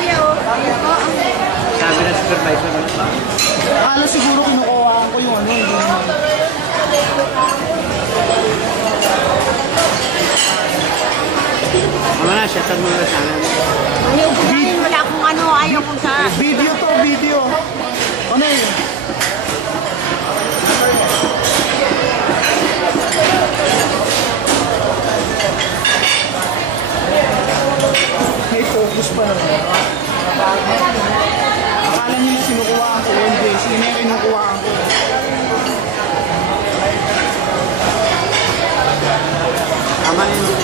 kuya, oh. Ayun po. Sabi na supervisor mo ba? Akala siguro kinukuha ko yung ano. Mga na, shut up mo na sana. Ayaw ko dahil wala akong ano, ayaw ko sa... Video to, video. Ano yun? May focus pa naman. Akala niyo yung sinukuhaan ko, hindi. Sino yung kinukuhaan ko? Tama na yung